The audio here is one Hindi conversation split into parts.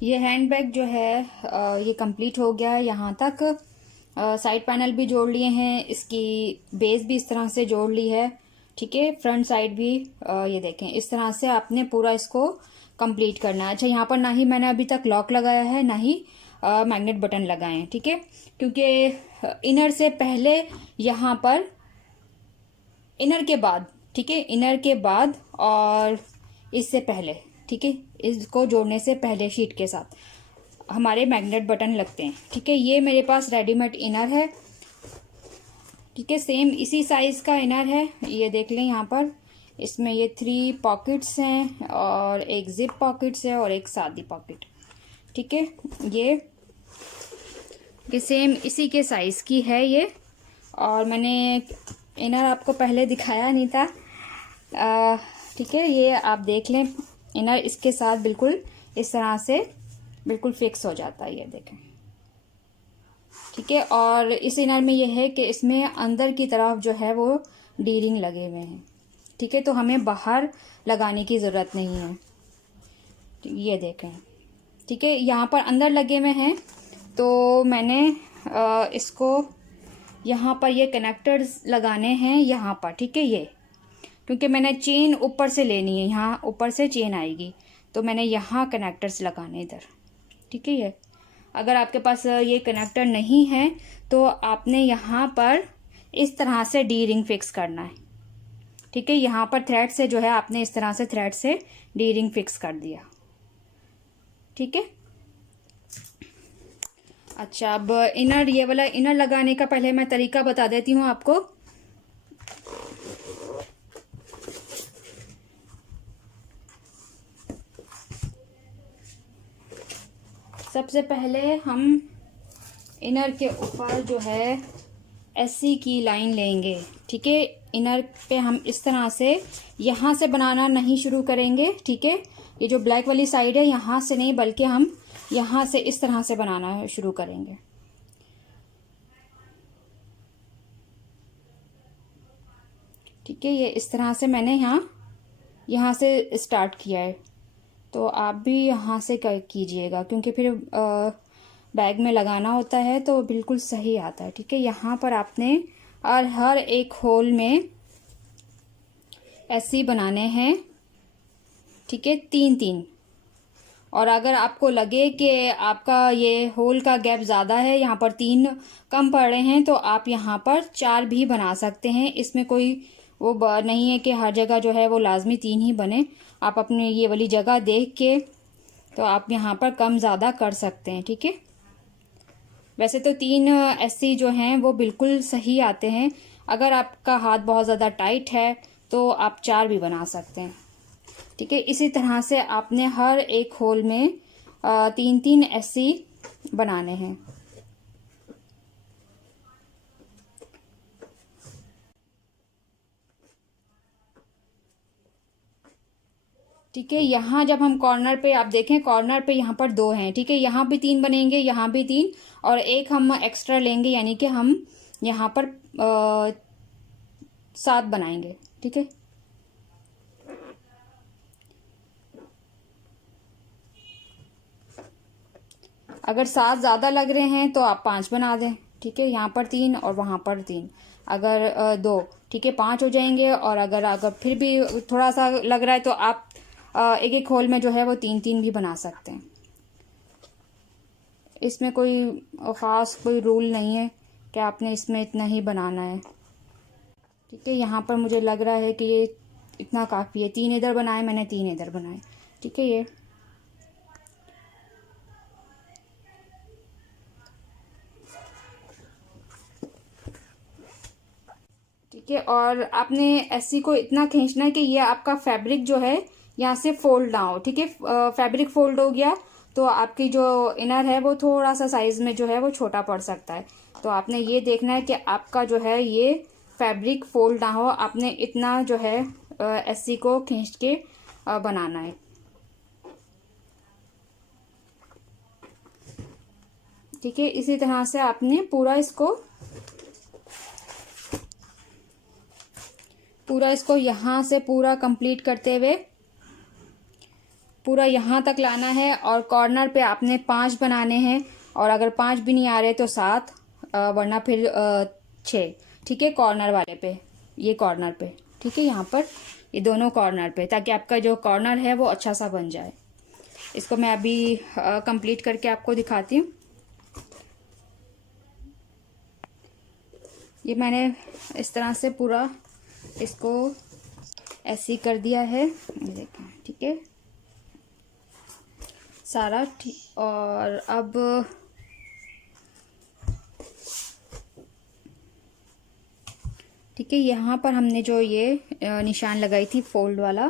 ये हैंडबैग जो है ये कंप्लीट हो गया है यहाँ तक। साइड पैनल भी जोड़ लिए हैं, इसकी बेस भी इस तरह से जोड़ ली है। ठीक है, फ्रंट साइड भी ये देखें, इस तरह से आपने पूरा इसको कंप्लीट करना है। अच्छा, यहाँ पर ना ही मैंने अभी तक लॉक लगाया है, ना ही मैग्नेट बटन लगाए हैं। ठीक है, क्योंकि इनर से पहले यहाँ पर, इनर के बाद, ठीक है, इनर के बाद और इससे पहले, ठीक है, इसको जोड़ने से पहले शीट के साथ हमारे मैग्नेट बटन लगते हैं। ठीक है, ये मेरे पास रेडीमेड इनर है। ठीक है, सेम इसी साइज का इनर है। ये देख लें यहाँ पर, इसमें ये 3 पॉकेट्स हैं और एक जिप पॉकेट्स है और एक सादी पॉकेट। ठीक है, ये सेम इसी के साइज की है ये। और मैंने इनर आपको पहले दिखाया नहीं था। ठीक है, ये आप देख लें, इनर इसके साथ बिल्कुल इस तरह से बिल्कुल फिक्स हो जाता है, ये देखें। ठीक है, और इस इनर में ये है कि इसमें अंदर की तरफ जो है वो डी रिंग लगे हुए हैं। ठीक है, तो हमें बाहर लगाने की ज़रूरत नहीं है। ये देखें, ठीक है, यहाँ पर अंदर लगे हुए हैं। तो मैंने इसको यहाँ पर ये कनेक्टर्स लगाने हैं यहाँ पर। ठीक है, ये क्योंकि मैंने चेन ऊपर से लेनी है, यहाँ ऊपर से चेन आएगी, तो मैंने यहाँ कनेक्टर्स लगाने इधर। ठीक है, ये अगर आपके पास ये कनेक्टर नहीं है तो आपने यहाँ पर इस तरह से डी रिंग फिक्स करना है। ठीक है, यहाँ पर थ्रेड से जो है आपने इस तरह से थ्रेड से डी रिंग फिक्स कर दिया। ठीक है, अच्छा, अब इनर, ये वाला इनर लगाने का पहले मैं तरीका बता देती हूँ आपको। सबसे पहले हम इनर के ऊपर जो है एससी की लाइन लेंगे। ठीक है, इनर पे हम इस तरह से यहाँ से बनाना नहीं शुरू करेंगे। ठीक है, ये जो ब्लैक वाली साइड है यहाँ से नहीं, बल्कि हम यहाँ से इस तरह से बनाना शुरू करेंगे। ठीक है, ये इस तरह से मैंने यहाँ से स्टार्ट किया है, तो आप भी यहाँ से कीजिएगा, क्योंकि फिर बैग में लगाना होता है तो बिल्कुल सही आता है। ठीक है, यहाँ पर आपने और हर एक होल में ऐसे बनाने हैं। ठीक है, 3-3। और अगर आपको लगे कि आपका ये होल का गैप ज़्यादा है, यहाँ पर 3 कम पड़ रहे हैं, तो आप यहाँ पर 4 भी बना सकते हैं। इसमें कोई वो नहीं है कि हर जगह जो है वो लाजमी 3 ही बने। आप अपने ये वाली जगह देख के तो आप यहाँ पर कम ज़्यादा कर सकते हैं। ठीक है, वैसे तो 3 ऐसी जो हैं वो बिल्कुल सही आते हैं। अगर आपका हाथ बहुत ज़्यादा टाइट है तो आप 4 भी बना सकते हैं। ठीक है, इसी तरह से आपने हर एक होल में 3-3 ऐसी बनाने हैं। ठीक है, यहाँ जब हम कॉर्नर पे, आप देखें कॉर्नर पे यहाँ पर 2 हैं। ठीक है, यहाँ भी 3 बनेंगे, यहाँ भी 3, और एक हम एक्स्ट्रा लेंगे, यानी कि हम यहाँ पर 7 बनाएंगे। ठीक है, अगर 7 ज़्यादा लग रहे हैं तो आप 5 बना दें। ठीक है, यहाँ पर 3 और वहाँ पर 3, अगर 2, ठीक है, 5 हो जाएंगे। और अगर फिर भी थोड़ा सा लग रहा है तो आप एक एक होल में जो है वो 3-3 भी बना सकते हैं। इसमें कोई ख़ास कोई रूल नहीं है कि आपने इसमें इतना ही बनाना है। ठीक है, यहाँ पर मुझे लग रहा है कि ये इतना काफ़ी है। 3 इधर बनाए मैंने, 3 इधर बनाए। ठीक है, ये ठीक है, और आपने ऐसी को इतना खींचना है कि ये आपका फैब्रिक जो है यहाँ से फोल्ड ना हो। ठीक है, फैब्रिक फोल्ड हो गया तो आपकी जो इनर है वो थोड़ा सा साइज में जो है वो छोटा पड़ सकता है। तो आपने ये देखना है कि आपका जो है ये फैब्रिक फोल्ड ना हो। आपने इतना जो है ऐसी को खींच के बनाना है। ठीक है, इसी तरह से आपने पूरा इसको यहाँ से पूरा कंप्लीट करते हुए पूरा यहाँ तक लाना है और कॉर्नर पे आपने 5 बनाने हैं, और अगर 5 भी नहीं आ रहे तो 7, वरना फिर 6। ठीक है, कॉर्नर वाले पे, ये कॉर्नर पे, ठीक है, यहाँ पर ये दोनों कॉर्नर पे, ताकि आपका जो कॉर्नर है वो अच्छा सा बन जाए। इसको मैं अभी कंप्लीट करके आपको दिखाती हूँ। ये मैंने इस तरह से पूरा इसको ऐसे ही कर दिया है, ये देखें, ठीक है सारा, ठीक। और अब ठीक है, यहाँ पर हमने जो ये निशान लगाई थी फोल्ड वाला,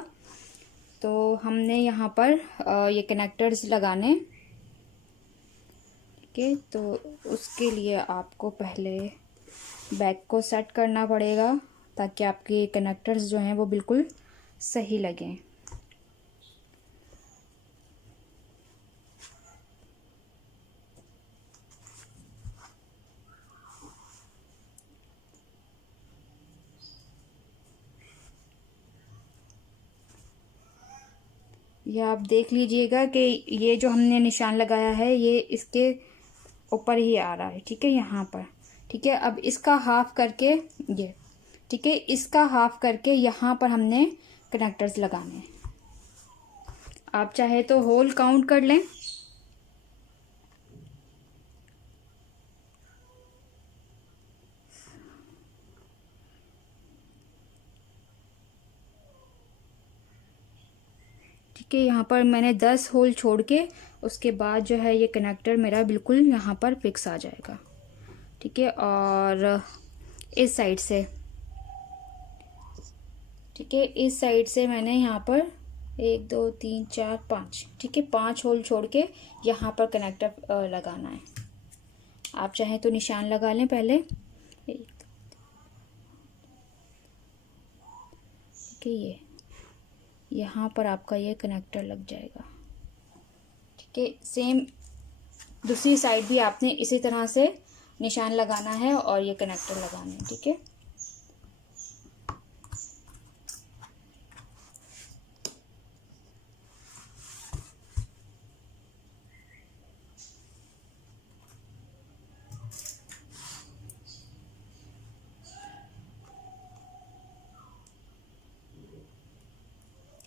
तो हमने यहाँ पर ये कनेक्टर्स लगाने, ठीक है। तो उसके लिए आपको पहले बैक को सेट करना पड़ेगा, ताकि आपके कनेक्टर्स जो हैं वो बिल्कुल सही लगें। ये आप देख लीजिएगा कि ये जो हमने निशान लगाया है ये इसके ऊपर ही आ रहा है, ठीक है, यहाँ पर, ठीक है। अब इसका हाफ करके ये, ठीक है, इसका हाफ करके यहाँ पर हमने कनेक्टर्स लगाने हैं। आप चाहे तो होल काउंट कर लें, ठीक है। यहाँ पर मैंने 10 होल छोड़ के उसके बाद जो है ये कनेक्टर मेरा बिल्कुल यहाँ पर फिक्स आ जाएगा, ठीक है। और इस साइड से, ठीक है, इस साइड से मैंने यहाँ पर 1 2 3 4 5, ठीक है, 5 होल छोड़ के यहाँ पर कनेक्टर लगाना है। आप चाहें तो निशान लगा लें पहले, ठीक है, ये यहाँ पर आपका ये कनेक्टर लग जाएगा, ठीक है। सेम दूसरी साइड भी आपने इसी तरह से निशान लगाना है और ये कनेक्टर लगाना है, ठीक है।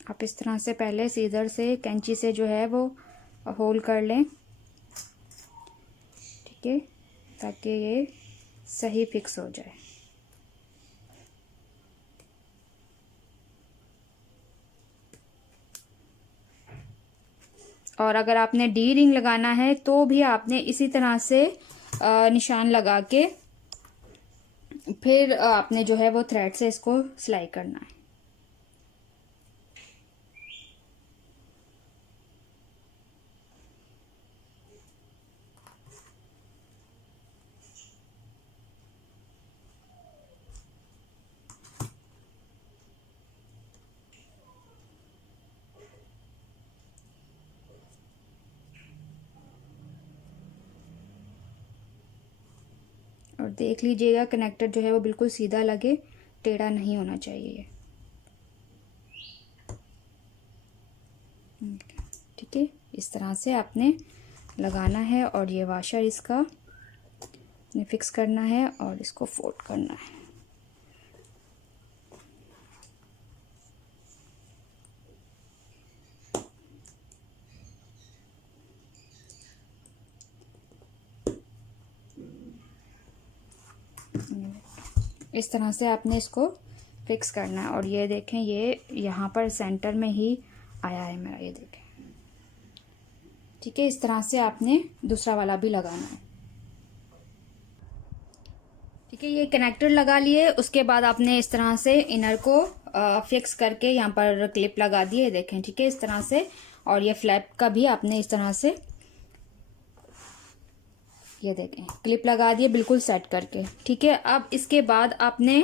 आप इस तरह से पहले सीजर से, कैंची से जो है वो होल कर लें, ठीक है, ताकि ये सही फिक्स हो जाए। और अगर आपने डी रिंग लगाना है तो भी आपने इसी तरह से निशान लगा के फिर आपने जो है वो थ्रेड से इसको सिलाई करना है। और देख लीजिएगा कनेक्टर जो है वो बिल्कुल सीधा लगे, टेढ़ा नहीं होना चाहिए, ठीक है। इस तरह से आपने लगाना है और ये वाशर इसका फिक्स करना है और इसको फोल्ड करना है। इस तरह से आपने इसको फिक्स करना है। और ये देखें, ये यहाँ पर सेंटर में ही आया है मेरा, ये देखें, ठीक है। इस तरह से आपने दूसरा वाला भी लगाना है, ठीक है। ये कनेक्टर लगा लिए, उसके बाद आपने इस तरह से इनर को फिक्स करके यहाँ पर क्लिप लगा दिए, देखें, ठीक है, इस तरह से। और ये फ्लैप का भी आपने इस तरह से, ये देखें, क्लिप लगा दिए बिल्कुल सेट करके, ठीक है। अब इसके बाद आपने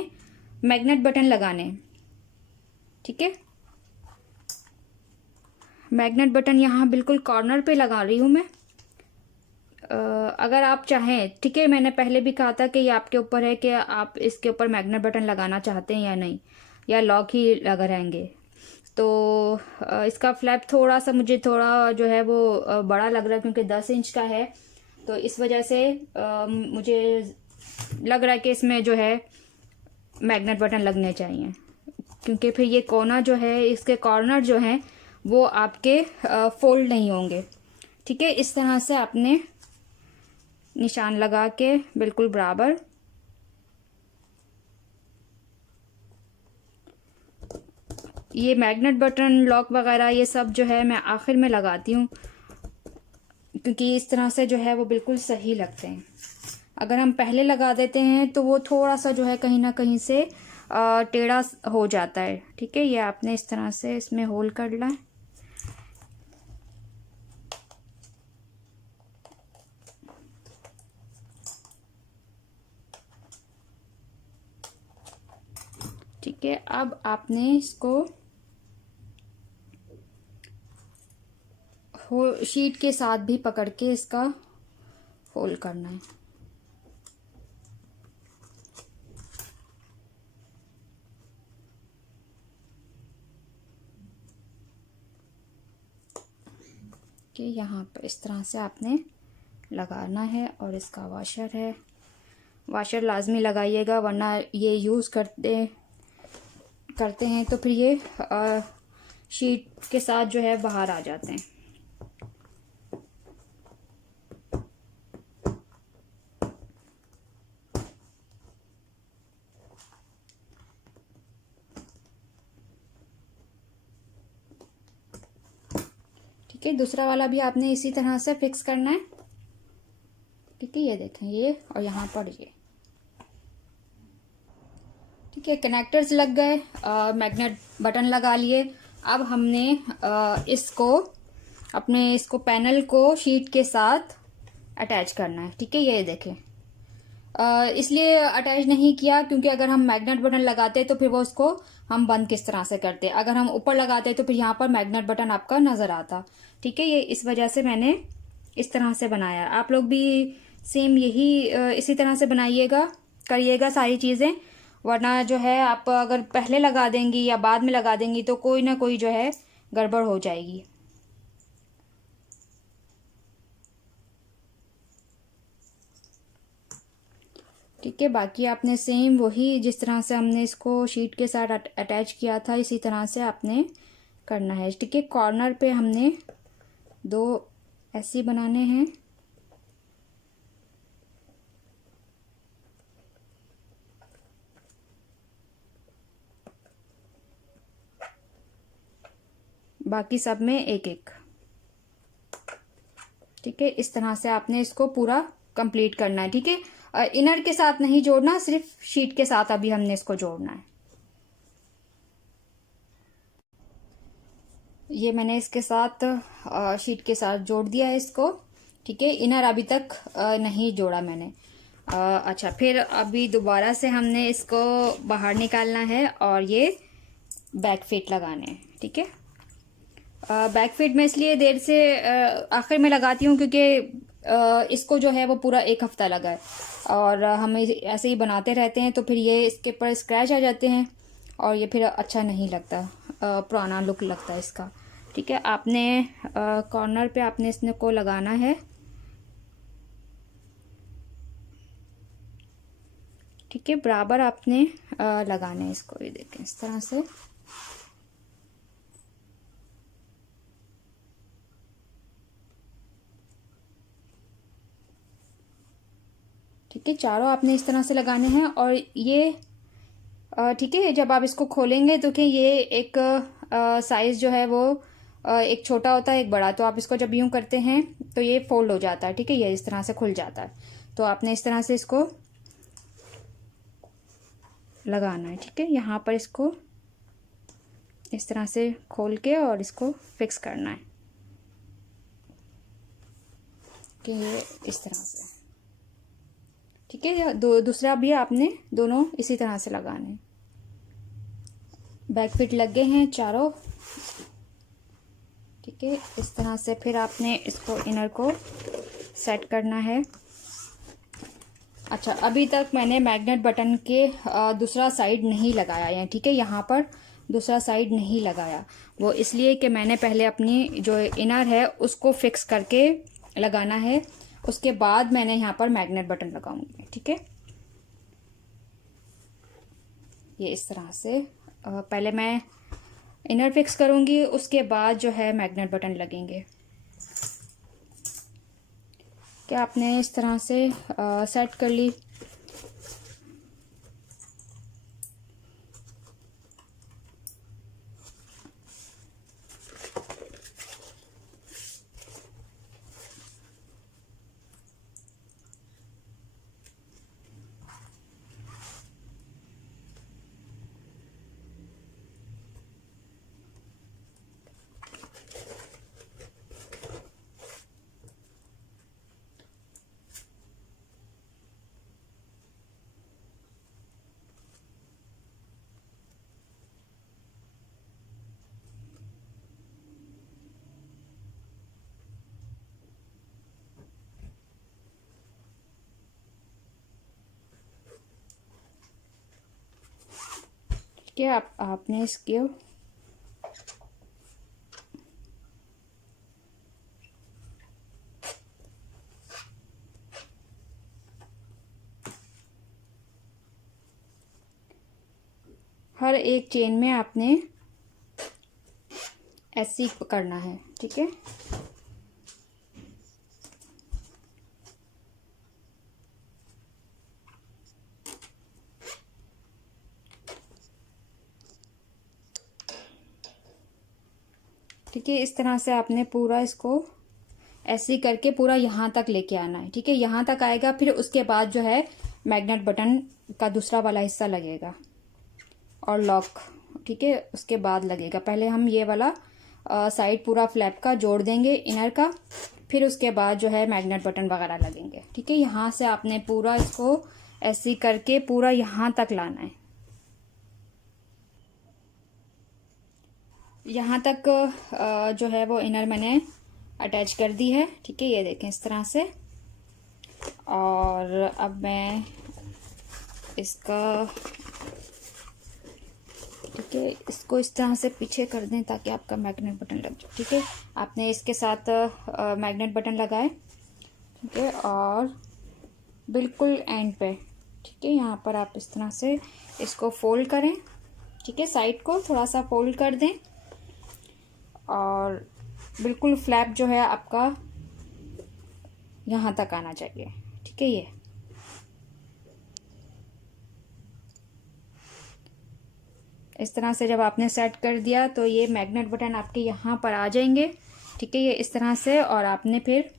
मैग्नेट बटन लगाने, ठीक है। मैग्नेट बटन यहाँ बिल्कुल कॉर्नर पे लगा रही हूँ मैं। अगर आप चाहें, ठीक है, मैंने पहले भी कहा था कि ये आपके ऊपर है कि आप इसके ऊपर मैग्नेट बटन लगाना चाहते हैं या नहीं, या लॉक ही लगा रहेंगे। तो इसका फ्लैप थोड़ा सा मुझे थोड़ा जो है वो बड़ा लग रहा है, क्योंकि 10 इंच का है। तो इस वजह से मुझे लग रहा है कि इसमें जो है मैग्नेट बटन लगने चाहिए, क्योंकि फिर ये कोना जो है, इसके कॉर्नर जो हैं वो आपके फोल्ड नहीं होंगे। ठीक है, इस तरह से आपने निशान लगा के बिल्कुल बराबर ये मैग्नेट बटन लॉक वगैरह ये सब जो है मैं आखिर में लगाती हूँ, क्योंकि इस तरह से जो है वो बिल्कुल सही लगते हैं। अगर हम पहले लगा देते हैं तो वो थोड़ा सा जो है कहीं ना कहीं से टेढ़ा हो जाता है। ठीक है, ये आपने इस तरह से इसमें होल कर लें। ठीक है, अब आपने इसको शीट के साथ भी पकड़ के इसका होल करना है। कि यहाँ पर इस तरह से आपने लगाना है। और इसका वाशर है, वाशर लाजमी लगाइएगा, वरना ये यूज़ करते हैं तो फिर ये शीट के साथ जो है बाहर आ जाते हैं। ठीक है, दूसरा वाला भी आपने इसी तरह से फिक्स करना है। ठीक है, ये देखें ये, और यहाँ पर ये। ठीक है, कनेक्टर्स लग गए, मैग्नेट बटन लगा लिए। अब हमने इसको पैनल को शीट के साथ अटैच करना है। ठीक है, ये देखें, इसलिए अटैच नहीं किया क्योंकि अगर हम मैग्नेट बटन लगाते तो फिर वो उसको हम बंद किस तरह से करते। अगर हम ऊपर लगाते तो फिर यहाँ पर मैग्नेट बटन आपका नजर आता। ठीक है, ये इस वजह से मैंने इस तरह से बनाया। आप लोग भी सेम यही इसी तरह से बनाइएगा, करिएगा सारी चीजें, वरना जो है आप अगर पहले लगा देंगी या बाद में लगा देंगी तो कोई ना कोई जो है गड़बड़ हो जाएगी। ठीक है, बाकी आपने सेम वही जिस तरह से हमने इसको शीट के साथ अटैच किया था इसी तरह से आपने करना है। ठीक है, कॉर्नर पे हमने 2 ऐसे बनाने हैं। बाकी सब में एक एक। ठीक है, इस तरह से आपने इसको पूरा कंप्लीट करना है। ठीक है, इनर के साथ नहीं जोड़ना, सिर्फ शीट के साथ अभी हमने इसको जोड़ना है। ये मैंने इसके साथ शीट के साथ जोड़ दिया है इसको। ठीक है, इनर अभी तक नहीं जोड़ा मैंने। अच्छा, फिर अभी दोबारा से हमने इसको बाहर निकालना है और ये बैक फिट लगाने हैं। ठीक है, बैक फिट में इसलिए देर से आखिर में लगाती हूँ क्योंकि इसको जो है वो पूरा 1 हफ्ता लगा है और हम ऐसे ही बनाते रहते हैं तो फिर ये इसके ऊपर स्क्रैच आ जाते हैं और ये फिर अच्छा नहीं लगता, पुराना लुक लगता है इसका। ठीक है, आपने कॉर्नर पे आपने इसने को लगाना है। ठीक है, बराबर आपने लगाना है इसको। ये देखें इस तरह से। ठीक है, चारों आपने इस तरह से लगाने हैं। और ये ठीक है, जब आप इसको खोलेंगे तो कि ये एक साइज जो है वो एक छोटा होता है एक बड़ा, तो आप इसको जब यूं करते हैं तो ये फोल्ड हो जाता है। ठीक है, ये इस तरह से खुल जाता है, तो आपने इस तरह से इसको लगाना है। ठीक है, यहाँ पर इसको इस तरह से खोल के और इसको फिक्स करना है कि ये इस तरह से। ठीक है, दूसरा भी आपने दोनों इसी तरह से लगाने। बैक फिट लग गए हैं चारों। ठीक है, इस तरह से फिर आपने इसको इनर को सेट करना है। अच्छा, अभी तक मैंने मैग्नेट बटन के दूसरा साइड नहीं लगाया है। ठीक है, यहाँ पर दूसरा साइड नहीं लगाया। वो इसलिए कि मैंने पहले अपनी जो इनर है उसको फिक्स करके लगाना है, उसके बाद मैंने यहाँ पर मैग्नेट बटन लगाऊंगी। ठीक है, ये इस तरह से पहले मैं इनर फिक्स करूंगी, उसके बाद जो है मैग्नेट बटन लगेंगे। क्या आपने इस तरह से सेट कर ली। क्या आपने इसके हर एक चेन में आपने ऐसे ही करना है। ठीक है, ठीक है, इस तरह से आपने पूरा इसको ऐसे ही करके पूरा यहाँ तक लेके आना है। ठीक है, यहाँ तक आएगा, फिर उसके बाद जो है मैग्नेट बटन का दूसरा वाला हिस्सा लगेगा और लॉक। ठीक है, उसके बाद लगेगा। पहले हम ये वाला साइड पूरा फ्लैप का जोड़ देंगे इनर का, फिर उसके बाद जो है मैग्नेट बटन वगैरह लगेंगे। ठीक है, यहाँ से आपने पूरा इसको ऐसे करके पूरा यहाँ तक लाना है। यहाँ तक जो है वो इनर मैंने अटैच कर दी है। ठीक है, ये देखें इस तरह से। और अब मैं इसका, ठीक है, इसको इस तरह से पीछे कर दें ताकि आपका मैग्नेट बटन लग जाए। ठीक है, आपने इसके साथ मैग्नेट बटन लगाए। ठीक है, और बिल्कुल एंड पे, ठीक है, यहाँ पर आप इस तरह से इसको फोल्ड करें। ठीक है, साइड को थोड़ा सा फोल्ड कर दें और बिल्कुल फ्लैप जो है आपका यहाँ तक आना चाहिए। ठीक है, ये इस तरह से जब आपने सेट कर दिया तो ये मैग्नेट बटन आपके यहाँ पर आ जाएंगे। ठीक है, ये इस तरह से, और आपने फिर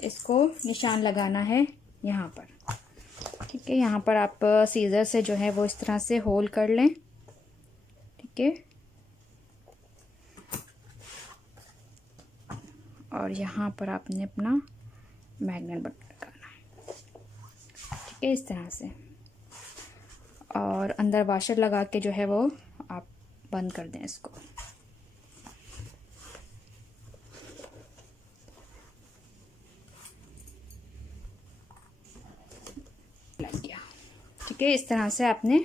इसको निशान लगाना है यहाँ पर। ठीक है, यहाँ पर आप सीजर से जो है वो इस तरह से होल कर लें। ठीक है, और यहाँ पर आपने अपना मैग्नेट बटन लगाना है। ठीक है, इस तरह से, और अंदर वाशर लगा के जो है वो आप बंद कर दें इसको। लग गया। ठीक है, इस तरह से आपने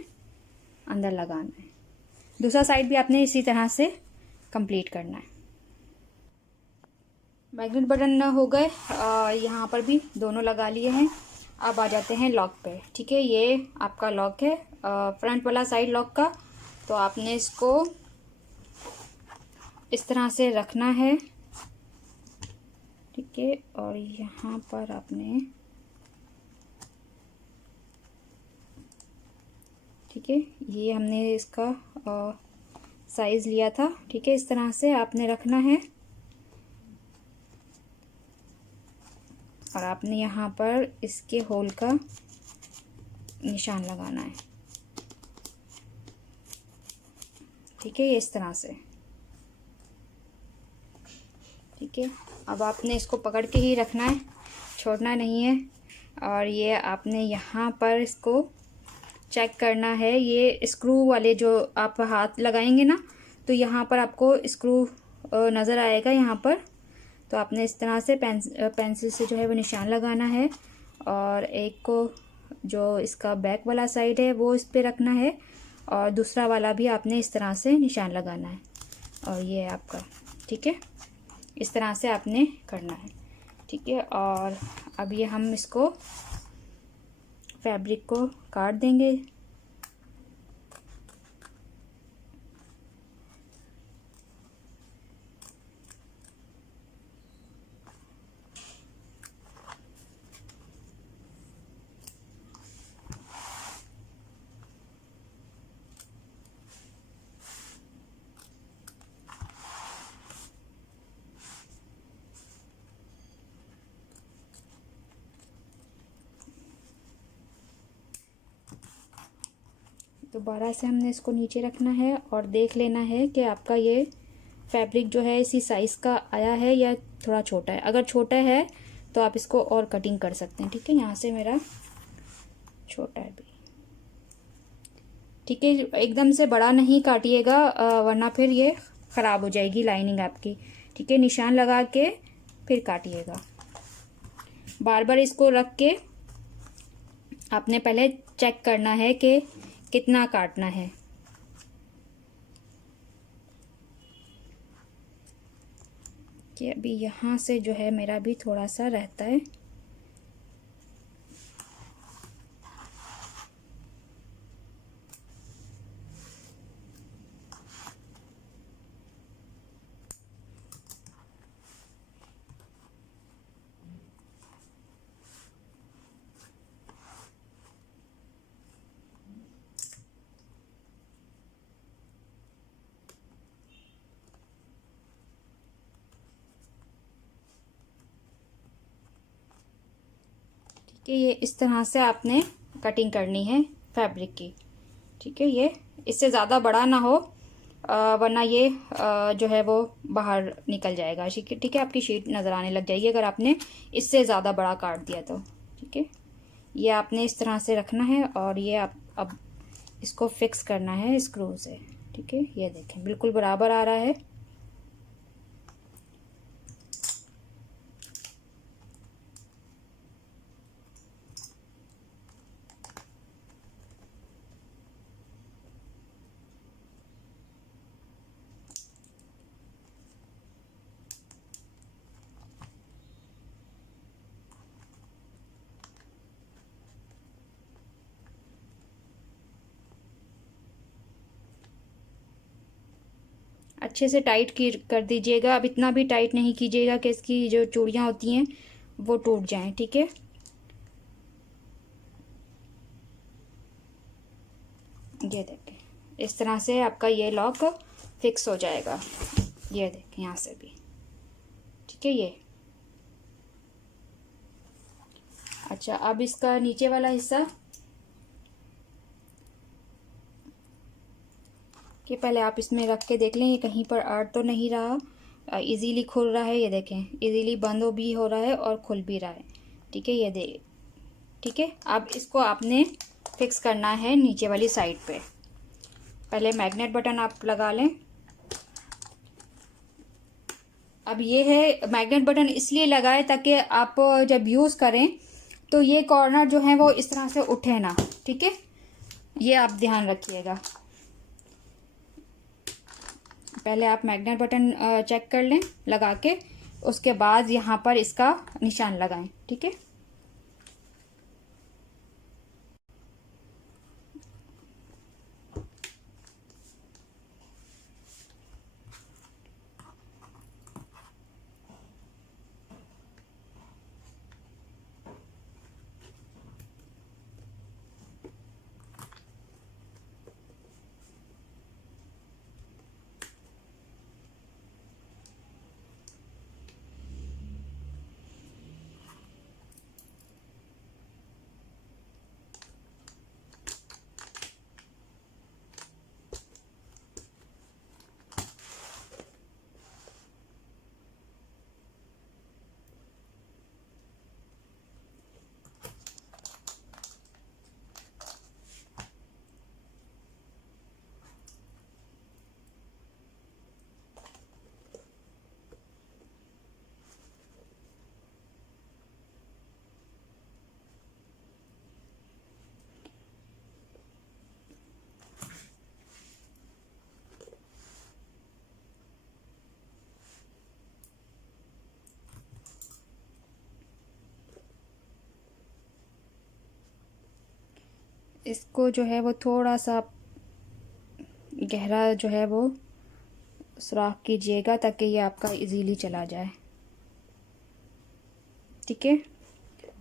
अंदर लगाना है। दूसरा साइड भी आपने इसी तरह से कंप्लीट करना है। मैग्नेट बटन हो गए, यहाँ पर भी दोनों लगा लिए हैं। अब आ जाते हैं लॉक पे। ठीक है, ये आपका लॉक है, फ्रंट वाला साइड लॉक का। तो आपने इसको इस तरह से रखना है। ठीक है, और यहाँ पर आपने, ठीक है, ये हमने इसका साइज लिया था। ठीक है, इस तरह से आपने रखना है, और आपने यहाँ पर इसके होल का निशान लगाना है। ठीक है, ये इस तरह से। ठीक है, अब आपने इसको पकड़ के ही रखना है, छोड़ना नहीं है। और ये आपने यहाँ पर इसको चेक करना है। ये स्क्रू वाले जो आप हाथ लगाएंगे ना, तो यहाँ पर आपको स्क्रू नज़र आएगा यहाँ पर। तो आपने इस तरह से पेंसिल से जो है वो निशान लगाना है, और एक को जो इसका बैक वाला साइड है वो इस पे रखना है, और दूसरा वाला भी आपने इस तरह से निशान लगाना है। और ये आपका, ठीक है, इस तरह से आपने करना है, ठीक है। और अब ये हम इसको फैब्रिक को काट देंगे। दोबारा से हमने इसको नीचे रखना है और देख लेना है कि आपका ये फैब्रिक जो है इसी साइज़ का आया है या थोड़ा छोटा है। अगर छोटा है तो आप इसको और कटिंग कर सकते हैं, ठीक है। यहाँ से मेरा छोटा है भी, ठीक है। एकदम से बड़ा नहीं काटिएगा वरना फिर ये ख़राब हो जाएगी लाइनिंग आपकी, ठीक है। निशान लगा के फिर काटिएगा। बार बार इसको रख के आपने पहले चेक करना है कि कितना काटना है। कि अभी यहाँ से जो है मेरा भी थोड़ा सा रहता है, कि ये इस तरह से आपने कटिंग करनी है फैब्रिक की, ठीक है। ये इससे ज़्यादा बड़ा ना हो वरना ये जो है वो बाहर निकल जाएगा, ठीक है। आपकी शीट नज़र आने लग जाएगी अगर आपने इससे ज़्यादा बड़ा काट दिया तो, ठीक है। ये आपने इस तरह से रखना है और ये आप अब इसको फिक्स करना है स्क्रू से, ठीक है। ये देखें बिल्कुल बराबर आ रहा है। अच्छे से टाइट कर दीजिएगा। अब इतना भी टाइट नहीं कीजिएगा कि इसकी जो चूड़ियाँ होती हैं वो टूट जाएं, ठीक है। ये देखें इस तरह से आपका ये लॉक फिक्स हो जाएगा। ये देखें यहाँ से भी, ठीक है। ये अच्छा, अब इसका नीचे वाला हिस्सा कि पहले आप इसमें रख के देख लें ये कहीं पर अड़ तो नहीं रहा, इजीली खुल रहा है। ये देखें इजीली बंद भी हो रहा है और खुल भी रहा है, ठीक है। ये दे, ठीक है। अब इसको आपने फिक्स करना है नीचे वाली साइड पे। पहले मैग्नेट बटन आप लगा लें। अब ये है मैग्नेट बटन इसलिए लगाए ताकि आप जब यूज़ करें तो ये कॉर्नर जो है वो इस तरह से उठे ना, ठीक है। ये आप ध्यान रखिएगा। पहले आप मैग्नेट बटन चेक कर लें लगा के, उसके बाद यहाँ पर इसका निशान लगाएं, ठीक है। इसको जो है वो थोड़ा सा गहरा जो है वो सुराख कीजिएगा ताकि ये आपका इजीली चला जाए। ठीक है,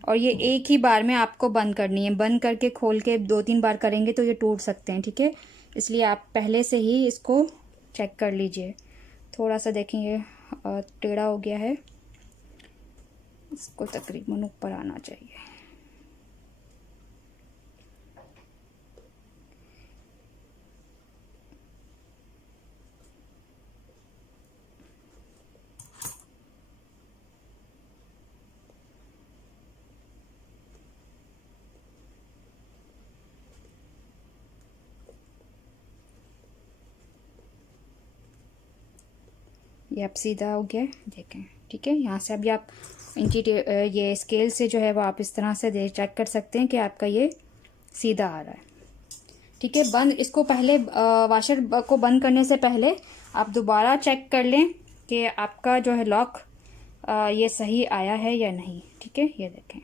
और ये एक ही बार में आपको बंद करनी है। बंद करके खोल के 2-3 बार करेंगे तो ये टूट सकते हैं। ठीक है, इसलिए आप पहले से ही इसको चेक कर लीजिए। थोड़ा सा देखेंगे टेढ़ा हो गया है, इसको तकरीबन ऊपर आना चाहिए। ये अब सीधा हो गया, देखें। ठीक है, यहाँ से अभी आप इंची ये स्केल से जो है वो आप इस तरह से चेक कर सकते हैं कि आपका ये सीधा आ रहा है। ठीक है, बंद इसको पहले वाशर को बंद करने से पहले आप दोबारा चेक कर लें कि आपका जो है लॉक ये सही आया है या नहीं। ठीक है, ये देखें,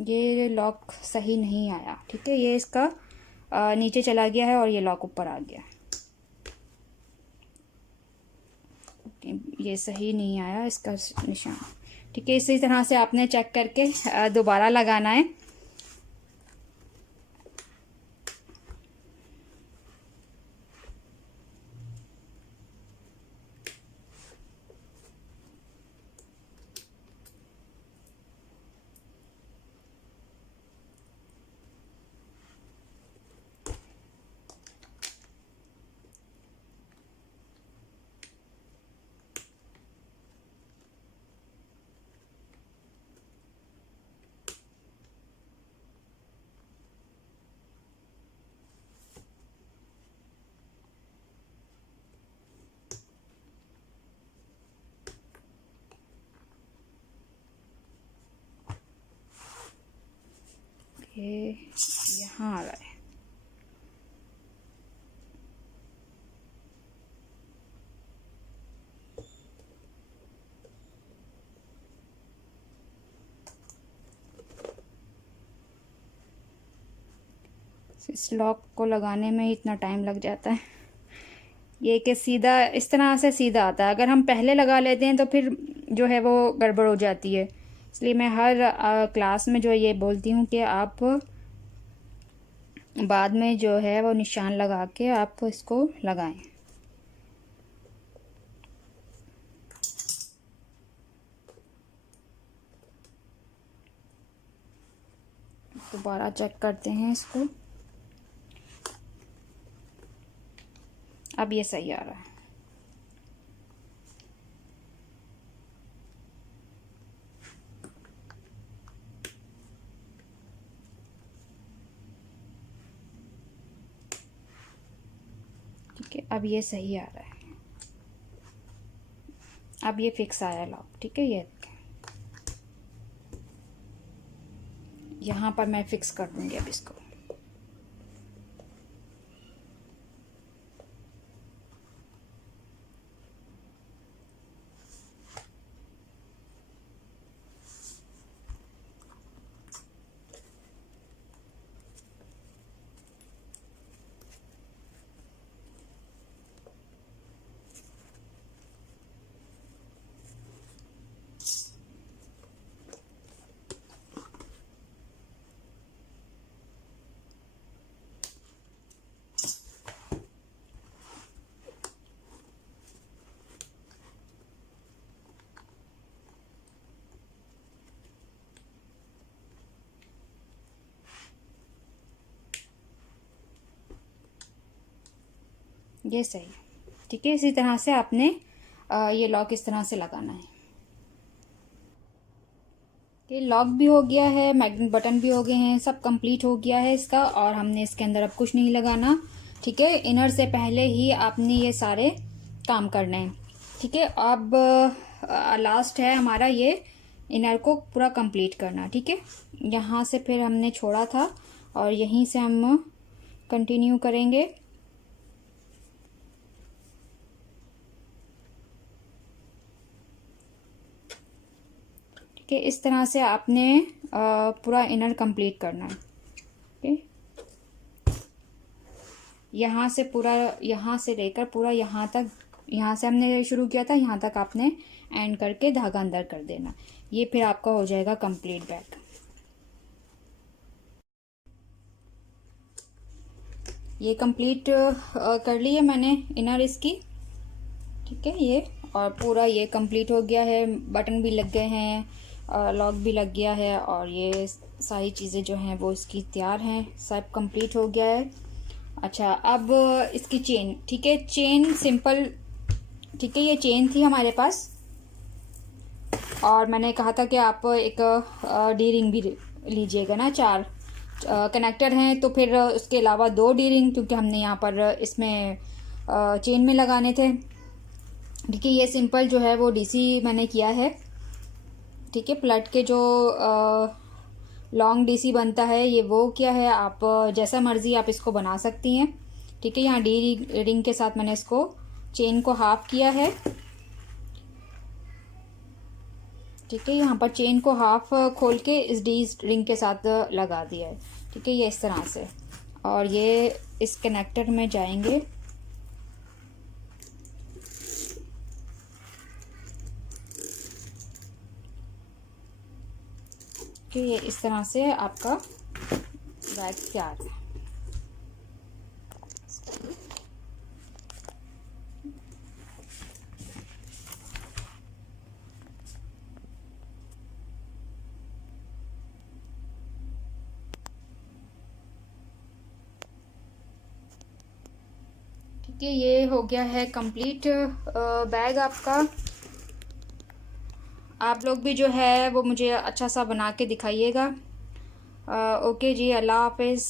ये लॉक सही नहीं आया। ठीक है, ये इसका नीचे चला गया है और ये लॉक ऊपर आ गया। ये सही नहीं आया इसका निशान। ठीक है, इसी तरह से आपने चेक करके दोबारा लगाना है। ये यहाँ आ रहा है। इस लॉक को लगाने में इतना टाइम लग जाता है, ये कि सीधा इस तरह से सीधा आता है। अगर हम पहले लगा लेते हैं तो फिर जो है वो गड़बड़ हो जाती है। इसलिए मैं हर क्लास में जो ये बोलती हूँ कि आप बाद में जो है वो निशान लगा के आप इसको लगाएं। दोबारा चेक करते हैं इसको, अब ये सही आ रहा है। ठीक है, अब ये सही आ रहा है, अब ये फिक्स आया लॉक। ठीक है, ये यहाँ पर मैं फिक्स कर दूंगी अब इसको। ये सही। ठीक है, इसी तरह से आपने ये लॉक इस तरह से लगाना है। ये लॉक भी हो गया है, मैग्नेट बटन भी हो गए हैं, सब कंप्लीट हो गया है इसका। और हमने इसके अंदर अब कुछ नहीं लगाना। ठीक है, इनर से पहले ही आपने ये सारे काम करने हैं। ठीक है, अब लास्ट है हमारा ये इनर को पूरा कंप्लीट करना। ठीक है, यहाँ से फिर हमने छोड़ा था और यहीं से हम कंटिन्यू करेंगे। ठीक है, इस तरह से आपने पूरा इनर कंप्लीट करना है। ओके, यहाँ से पूरा, यहाँ से लेकर पूरा यहाँ तक, यहाँ से हमने शुरू किया था यहाँ तक आपने एंड करके धागा अंदर कर देना। ये फिर आपका हो जाएगा कंप्लीट बैग। ये कंप्लीट कर ली है मैंने इनर इसकी, ठीक है ये, और पूरा ये कंप्लीट हो गया है। बटन भी लग गए हैं, लॉक भी लग गया है, और ये सारी चीज़ें जो हैं वो इसकी तैयार हैं, सब कंप्लीट हो गया है। अच्छा, अब इसकी चेन, ठीक है, चेन सिंपल, ठीक है, ये चेन थी हमारे पास, और मैंने कहा था कि आप एक डी रिंग भी लीजिएगा ना। 4 कनेक्टर हैं, तो फिर उसके अलावा 2 डी रिंग, क्योंकि हमने यहाँ पर इसमें चेन में लगाने थे। ठीक है, ये सिंपल जो है वो डीसी मैंने किया है। ठीक है, प्लट के जो लॉन्ग डीसी बनता है ये वो किया है। आप जैसा मर्जी आप इसको बना सकती हैं। ठीक है, यहाँ डी रिंग के साथ मैंने इसको चेन को हाफ किया है। ठीक है, यहाँ पर चेन को हाफ खोल के इस डी रिंग के साथ लगा दिया है। ठीक है, ये इस तरह से, और ये इस कनेक्टर में जाएंगे। कि ये इस तरह से आपका बैग तैयार है। ठीक है, ये हो गया है कंप्लीट बैग आपका। आप लोग भी जो है वो मुझे अच्छा सा बना के दिखाइएगा। ओके जी, अल्लाह हाफिज़।